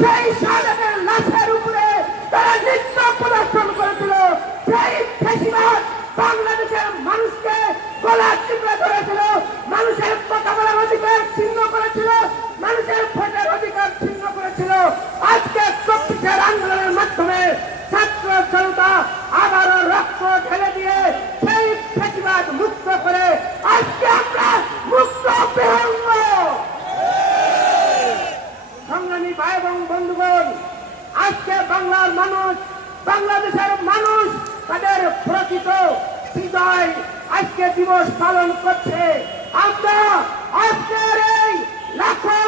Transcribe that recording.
সেই শাহজাহানের লাশের উপরে তারা নৃত্য প্রদর্শন করেছিল। সেই ফ্যাসিবাদ বাংলাদেশের মানুষকে গলা টিপে ধরেছিল, মানুষের কথা বলার অধিকার ছিন্ন করেছিল, মানুষের ভোটের অধিকার ছিন্ন করেছিল। আজকে 24 আন্দোলনের মাধ্যমে ছাত্র জনতা আবারও রক্ত ঢেলে দিয়ে সেই ফ্যাসিবাদ মুক্ত করে আজকে আমরা মুক্ত বিহঙ্গ। সংগ্রামী ভাই এবং বন্ধুগণ, আজকে বাংলার মানুষ, বাংলাদেশের মানুষ তাদের প্রকৃত বিজয় আজকে দিবস পালন করছে। আমরা আজকের এই লাখো